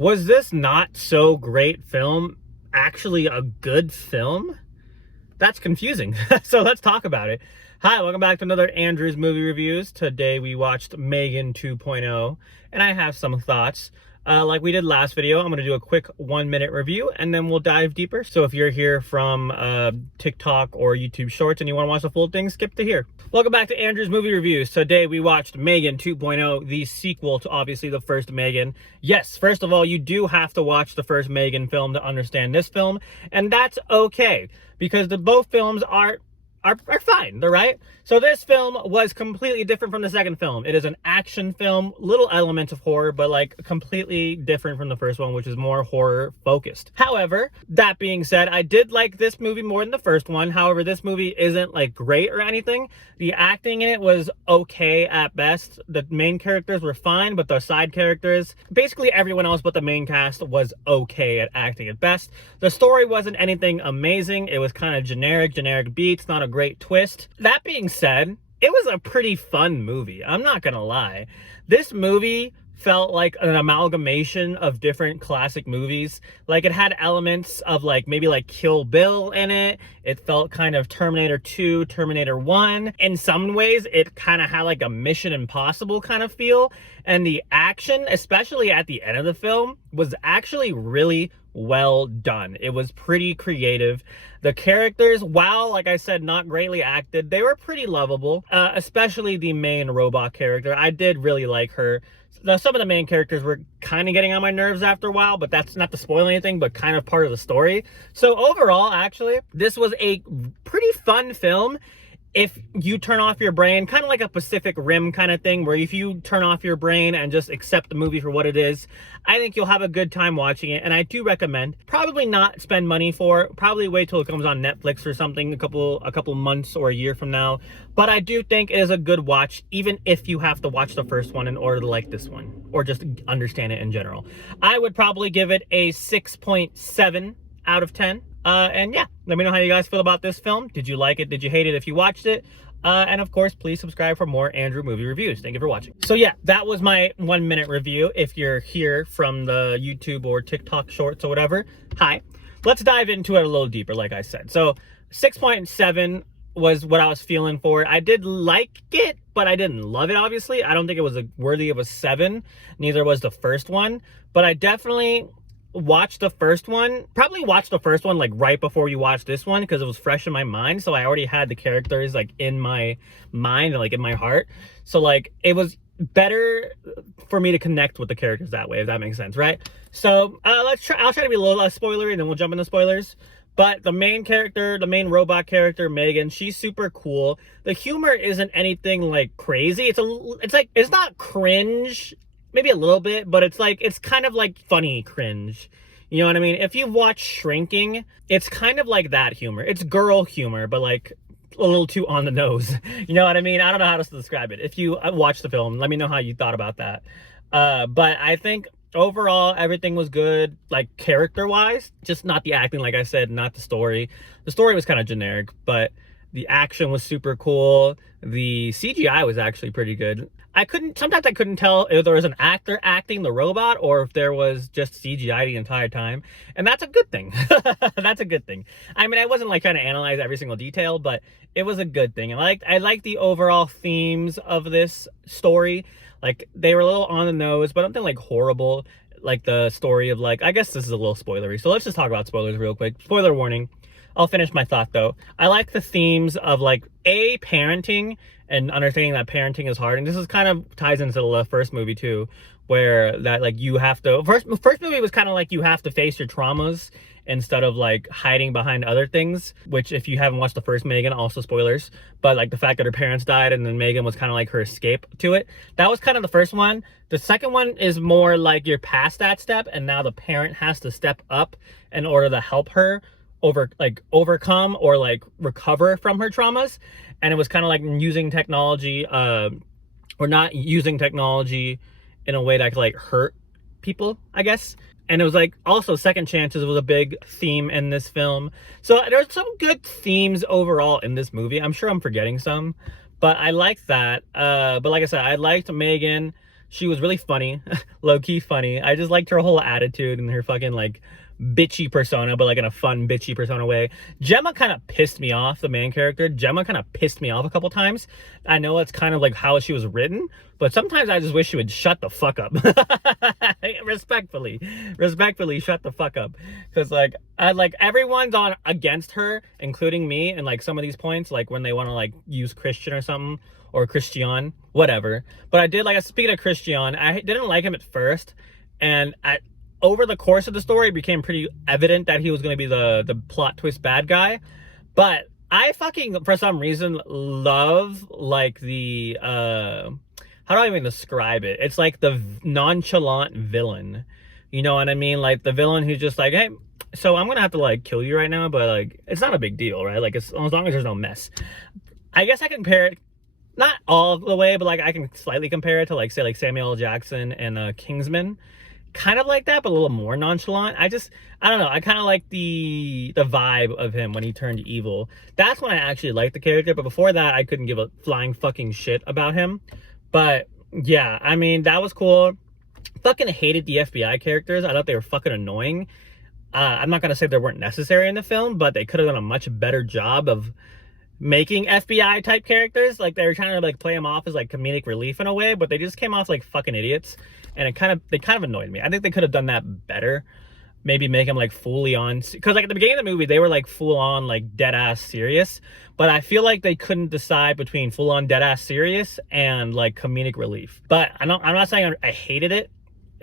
Was this not so great film actually a good film? That's confusing. So let's talk about it. Hi, welcome back to another Andrew's Movie Reviews. Today we watched M3gan 2.0, and I have some thoughts. Like we did last video, I'm going to do a quick 1-minute review, and then we'll dive deeper. So if you're here from TikTok or YouTube Shorts and you want to watch the full thing, skip to here. Welcome back to Andrew's Movie Reviews. Today we watched M3gan 2.0, the sequel to obviously the first M3gan. Yes, first of all, you do have to watch the first M3gan film to understand this film, and that's okay, because both films are fine, they're right. So this film was completely different from the second film. It is an action film, little elements of horror, but like completely different from the first one, which is more horror focused. However, that being said, I did like this movie more than the first one. However, this movie isn't like great or anything. The acting in it was okay at best. The main characters were fine, but the side characters, basically everyone else but the main cast, was okay at acting at best. The story wasn't anything amazing. It was kind of generic beats, not a great twist. That being said, it was a pretty fun movie. I'm not gonna lie. This movie felt like an amalgamation of different classic movies. Like it had elements of like maybe like Kill Bill in it. It felt kind of Terminator 2, Terminator 1. In some ways, it kind of had like a Mission Impossible kind of feel. And the action, especially at the end of the film, was actually really well done. It was pretty creative. The characters, while, like I said, not greatly acted, they were pretty lovable, especially the main robot character. I did really like her. Some of the main characters were kind of getting on my nerves after a while, but that's not to spoil anything, but kind of part of the story. So overall, actually, this was a pretty fun film. If you turn off your brain, kind of like a Pacific Rim kind of thing, where if you turn off your brain and just accept the movie for what it is, I think you'll have a good time watching it. And I do recommend, probably not spend money for it, probably wait till it comes on Netflix or something a couple months or a year from now. But I do think it is a good watch, even if you have to watch the first one in order to like this one, or just understand it in general. I would probably give it a 6.7 out of 10. And yeah, let me know how you guys feel about this film. Did you like it? Did you hate it if you watched it? And of course, please subscribe for more Andrew Movie Reviews. Thank you for watching. So yeah, that was my 1-minute review. If you're here from the YouTube or TikTok Shorts or whatever, hi. Let's dive into it a little deeper, like I said. So 6.7 was what I was feeling for it. I did like it, but I didn't love it, obviously. I don't think it was worthy of a 7. Neither was the first one. But I definitely watch the first one, probably watch the first one like right before you watch this one, because it was fresh in my mind. So I already had the characters like in my mind and like in my heart. So like it was better for me to connect with the characters that way, if that makes sense, right? So I'll try to be a little less spoilery, and then we'll jump into spoilers. But the main character, the main robot character, M3gan, she's super cool. The humor isn't anything like crazy. It's not cringe. Maybe a little bit, but it's kind of like funny cringe. You know what I mean? If you've watched Shrinking, it's kind of like that humor. It's girl humor, but like a little too on the nose. You know what I mean? I don't know how to describe it. If you watch the film, let me know how you thought about that. But I think overall, everything was good, like character-wise. Just not the acting, like I said, not the story. The story was kind of generic, but the action was super cool. The CGI was actually pretty good. Sometimes I couldn't tell if there was an actor acting the robot or if there was just CGI the entire time. And that's a good thing. That's a good thing. I mean, I wasn't like trying to analyze every single detail, but it was a good thing. I liked the overall themes of this story. Like they were a little on the nose, but nothing like horrible. Like the story of like, I guess this is a little spoilery. So let's just talk about spoilers real quick. Spoiler warning. I'll finish my thought though. I like the themes of like parenting and understanding that parenting is hard. And this is kind of ties into the first movie too, where that like you have to, first movie was kind of like you have to face your traumas instead of like hiding behind other things, which if you haven't watched the first M3gan, also spoilers, but like the fact that her parents died and then M3gan was kind of like her escape to it. That was kind of the first one. The second one is more like you're past that step and now the parent has to step up in order to help her overcome or like recover from her traumas. And it was kind of like using technology or not using technology in a way that could like hurt people, I guess. And it was like also second chances was a big theme in this film. So there's some good themes overall in this movie. I'm sure I'm forgetting some, but I like that. But like I said, I liked M3gan. She was really funny, low-key funny. I just liked her whole attitude and her fucking, like, bitchy persona, but like in a fun bitchy persona way. Gemma kind of pissed me off, the main character. Gemma kind of pissed me off a couple times. I know it's kind of like how she was written, but sometimes I just wish she would shut the fuck up. Respectfully shut the fuck up. Because like everyone's on against her, including me, and like some of these points, like when they want to like use Christian or something, or Christian, whatever. But I did, like, speaking of Christian, I didn't like him at first, and over the course of the story, it became pretty evident that he was going to be the plot twist bad guy. But I fucking, for some reason, love, like, the, how do I even describe it? It's like the nonchalant villain. You know what I mean? Like, the villain who's just like, hey, so I'm going to have to, like, kill you right now, but, like, it's not a big deal, right? Like, as long as there's no mess. I guess I can compare it, not all the way, but, like, I can slightly compare it to, like, say, like, Samuel L. Jackson and Kingsman. Kind of like that, but a little more nonchalant. I don't know, I kind of like the vibe of him when he turned evil. That's when I actually liked the character, but before that, I couldn't give a flying fucking shit about him. But yeah, I mean, that was cool. Fucking hated the FBI characters. I thought they were fucking annoying. I'm not gonna say they weren't necessary in the film, but they could have done a much better job of making FBI type characters. Like, they were trying to like play them off as like comedic relief in a way, but they just came off like fucking idiots, and they kind of annoyed me. I think they could have done that better. Maybe make them like fully on, because like at the beginning of the movie they were like full on like dead ass serious, but I feel like they couldn't decide between full on dead ass serious and like comedic relief. But I'm not saying I hated it.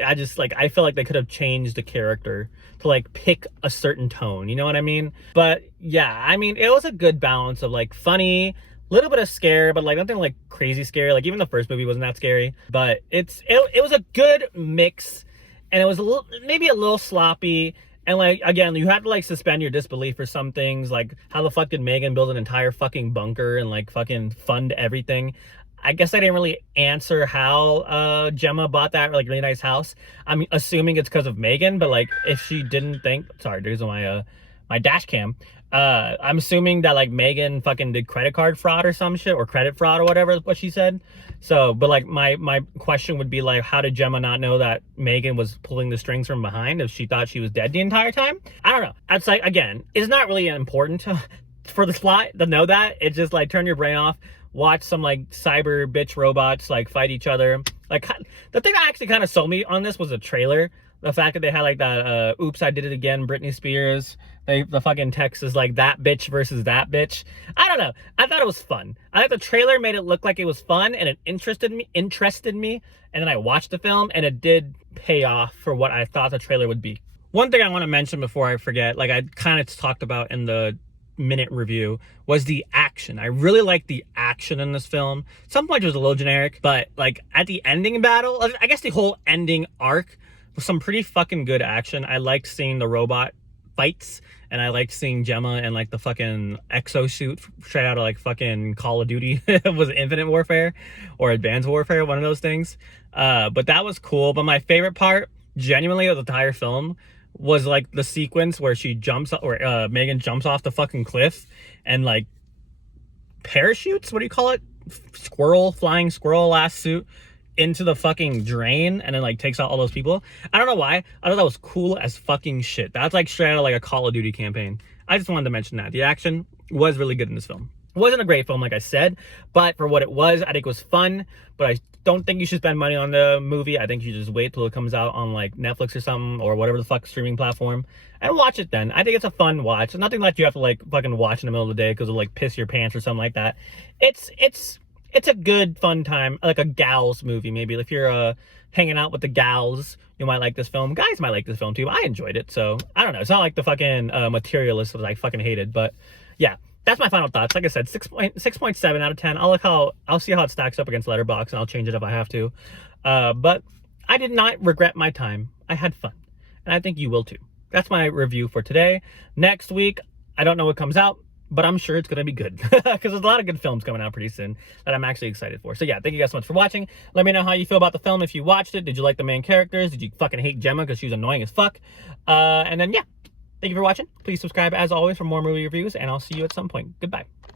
I just, like, I feel like they could have changed the character to, like, pick a certain tone, you know what I mean? But, yeah, I mean, it was a good balance of, like, funny, little bit of scare, but, like, nothing, like, crazy scary. Like, even the first movie wasn't that scary. But it was a good mix, and it was maybe a little sloppy. And, like, again, you have to, like, suspend your disbelief for some things, like, how the fuck did M3gan build an entire fucking bunker and, like, fucking fund everything? I guess I didn't really answer how Gemma bought that, like, really nice house. I'm assuming it's because of M3gan, but, like, if she didn't think... Sorry, there's my my dash cam. I'm assuming that, like, M3gan fucking did credit card fraud or some shit, or credit fraud or whatever is what she said. So, but, like, my question would be, like, how did Gemma not know that M3gan was pulling the strings from behind if she thought she was dead the entire time? I don't know. It's like, again, it's not really important for the plot to know that. It's just, like, turn your brain off. Watch some, like, cyber bitch robots, like, fight each other. Like, the thing that actually kind of sold me on this was the trailer. The fact that they had, like, that, oops, I did it again, Britney Spears. The fucking text is, like, that bitch versus that bitch. I don't know. I thought it was fun. I thought the trailer made it look like it was fun, and it interested me. And then I watched the film, and it did pay off for what I thought the trailer would be. One thing I want to mention before I forget, like I kind of talked about in the minute review, was the action. I really liked the action in this film. Some point it was a little generic, but like at the ending battle, I guess the whole ending arc was some pretty fucking good action. I liked seeing the robot fights, and I liked seeing Gemma and like the fucking exosuit straight out of like fucking Call of Duty. Was it Infinite Warfare or Advanced Warfare, one of those things. But that was cool. But my favorite part, genuinely, of the entire film was like the sequence where she jumps, or M3gan jumps off the fucking cliff and like parachutes, what do you call it? Flying squirrel ass suit into the fucking drain, and then like takes out all those people. I don't know why. I thought that was cool as fucking shit. That's like straight out of like a Call of Duty campaign. I just wanted to mention that. The action was really good in this film. It wasn't a great film, like I said, but for what it was, I think it was fun. But I don't think you should spend money on the movie. I think you should just wait till it comes out on like Netflix or something, or whatever the fuck streaming platform, and watch it then. I think it's a fun watch. Nothing like you have to like fucking watch in the middle of the day because it'll like piss your pants or something like that. It's a good fun time, like a gals movie. Maybe if you're hanging out with the gals, you might like this film. Guys might like this film too. I enjoyed it, so I don't know. It's not like the fucking Materialist that I fucking hated, but yeah. That's my final thoughts. Like I said, 6.7 out of 10. I'll see how it stacks up against Letterboxd, and I'll change it if I have to. But I did not regret my time. I had fun, and I think you will too. That's my review for today. Next week, I don't know what comes out, but I'm sure it's gonna be good because there's a lot of good films coming out pretty soon that I'm actually excited for. So yeah, thank you guys so much for watching. Let me know how you feel about the film if you watched it. Did you like the main characters? Did you fucking hate Gemma because she was annoying as fuck? And then yeah. Thank you for watching. Please subscribe as always for more movie reviews, and I'll see you at some point. Goodbye.